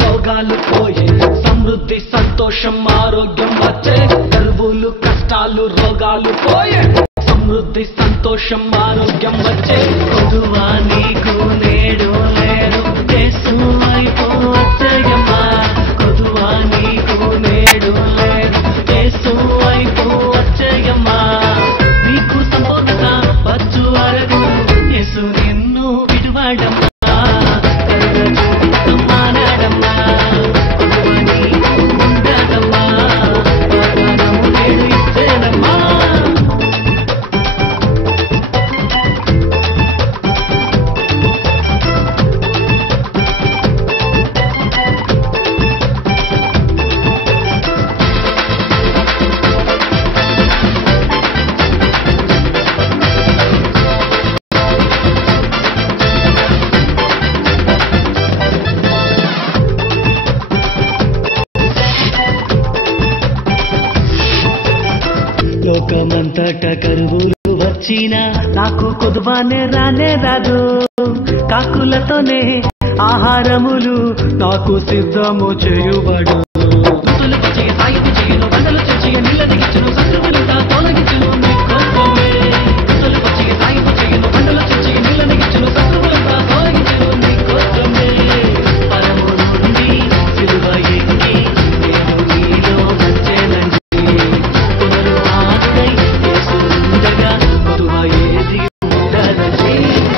రోగాలు పోయే సమృద్ధి సంతోషం ఆరోగ్యం వచ్చే కరువులు కష్టాలు రోగాలు పోయే సమృద్ధి సంతోషం ఆరోగ్యం వచ్చే కొదువా నీకు నేడు లేదు యేసు వైపు వచ్చేయమ్మా కొదువా నీకు నేడు లేదు యేసు వైపు వచ్చేయమ్మా నీకు సంపూర్ణత వచ్చు వరకు యేసు నిన్ను విడువడమ్మా లోకమంతట కరువులు వచ్చినా నాకు కొదువానే రానే రాదు కాకులతోనే ఆహారములు నాకు సిద్ధము చేయుబడు ఋతులు వచ్చి సాయము చేయను బండలు చచ్చి నీళ్ళ దిగించును శత్రువులంతా తొలగించును నీకోసమే ఋతులు వచ్చి సాయము చేయను బండలు చచ్చి నీళ్ళ దిగించును శత్రువులంతా తొలగించును నీకోసమే పరము నుండి సిలువ ఎక్కి నేను నీలో వచ్చేనండి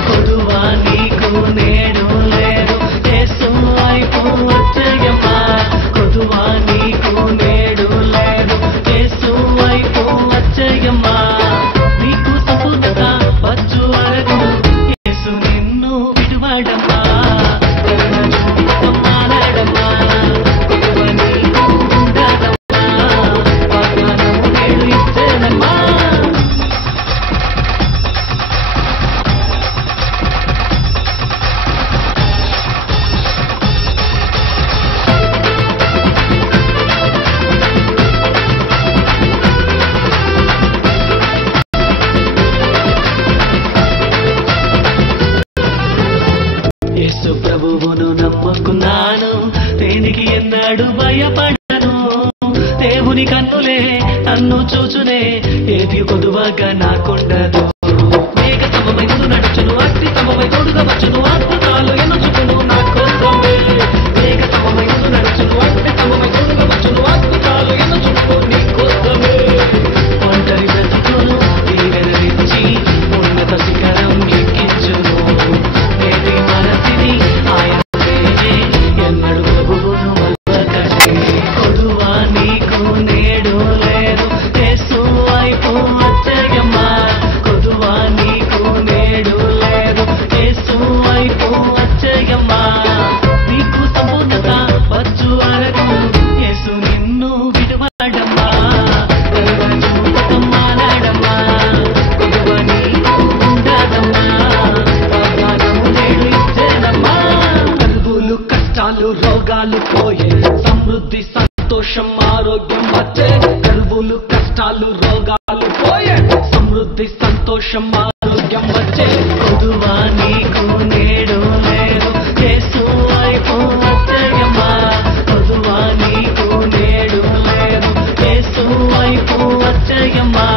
కొదువా నీకు నేడు లేదు యేసు వైపు వచ్చేయమ్మా కొదువా నీకు నేడు లేదు యేసు వైపు వచ్చేయమ్మా నీకు సంపూర్ణత వచ్చు వరకు యేసు నిన్ను విడువడమ్మా మానడమ్మా కొదువా నీకు ఉండదమ్మా వాగ్దానము నేడు ఇచ్చేనమ్మా యేసు ప్రభువును నమ్ముకున్నాను దేనికి ఎన్నాడు భయపడను దేవుని కన్నులే నన్ను చూచునే ఏది కొదువగా నాకుండదు మేఘ సమమై ముందు నడుచును అగ్ని సమమై తోడుగా వచ్చును అద్భుతాలు ఎన్నో చూపును నా కోసమే మేఘ సమమై ముందు నడుచును అగ్ని సమమై తోడుగా వచ్చును అద్భుతాలు ఎన్నో చూపు నీ కోసమే ఒంటరి బ్రతుకును దీవెనలిచ్చి ఉన్నత శిఖరం ఎక్కించును నేటి మనసిని ఆయనే ఎన్నడు ప్రభువును వదలకటే కొదువా నీకు నేడు లేదు యేసు వైపు వచ్చేయమ్మా కొదువా నీకు నేడు లేదు యేసు వైపు వచ్చేయమ్మా నీకు సంపూర్ణత వచ్చు వరకు యేసు నిన్ను విడువడమ్మా మానడమ్మా కొదువా నీకు ఉండదమ్మా వాగ్దానము నేడు ఇచ్చేనమ్మా కరువులు కష్టాలు రోగాలు పోయే సమృద్ధి సంతోషం ఆరోగ్యం వచ్చే కరువులు కష్టాలు రోగాలు పోయే సమృద్ధి సంతోషం ఆరోగ్యం వచ్చే కొదువా నీకు నేడు లేదు యేసు వైపు వచ్చేయమ్మా కొదువా నీకు నేడు లేదు యేసు వైపు వచ్చేయమ్మా